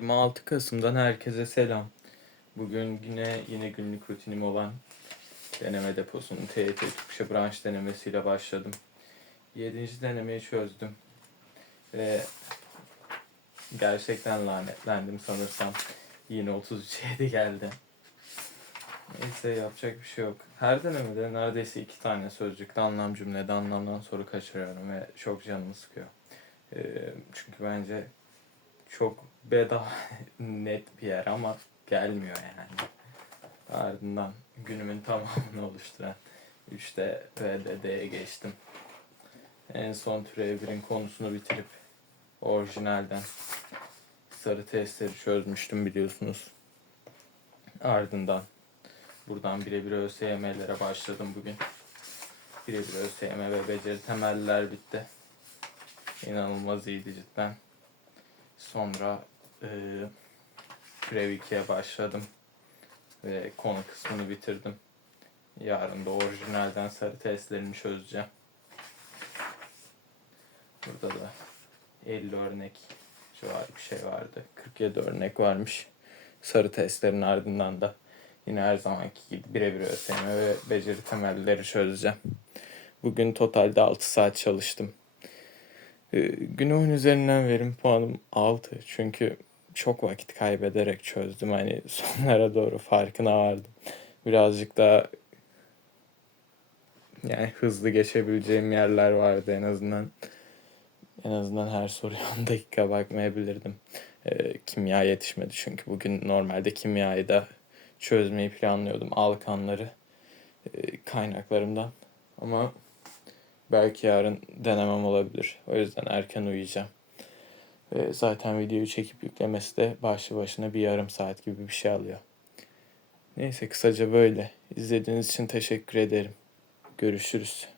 26 Kasım'dan herkese selam. Bugün yine yine günlük rutinim olan deneme deposunun TYT Türkçe branş denemesiyle başladım. 7. denemeyi çözdüm. Ve gerçekten lanetlendim sanırsam. Yine 33 7 geldi. Neyse yapacak bir şey yok. Her denemede neredeyse iki tane sözcükte anlam cümlede anlamdan soru kaçırıyorum ve çok canımı sıkıyor. Ee, çünkü bence çok bedava net bir yer ama gelmiyor yani. Ardından günümün tamamını oluşturan 3'te VDD'ye geçtim. En son türev 1'in konusunu bitirip orijinalden sarı testleri çözmüştüm biliyorsunuz. Ardından buradan birebir ÖSYM'lere başladım bugün. Birebir ÖSYM ve beceri temeller bitti. İnanılmaz iyiydi cidden. Sonra e, 2'ye başladım. Ve konu kısmını bitirdim. Yarın da orijinalden sarı testlerimi çözeceğim. Burada da 50 örnek civarı bir şey vardı. 47 örnek varmış. Sarı testlerin ardından da yine her zamanki gibi birebir ÖSYM ve beceri temelleri çözeceğim. Bugün totalde 6 saat çalıştım. 10 üzerinden verim puanım 6. Çünkü çok vakit kaybederek çözdüm. Hani sonlara doğru farkına vardım. Birazcık daha yani hızlı geçebileceğim yerler vardı en azından. En azından her soruya 10 dakika bakmayabilirdim. Ee, kimya yetişmedi çünkü bugün normalde kimyayı da çözmeyi planlıyordum. Alkanları e, kaynaklarımdan. Ama belki yarın denemem olabilir. O yüzden erken uyuyacağım. Ve zaten videoyu çekip yüklemesi de başlı başına bir yarım saat gibi bir şey alıyor. Neyse kısaca böyle. İzlediğiniz için teşekkür ederim. Görüşürüz.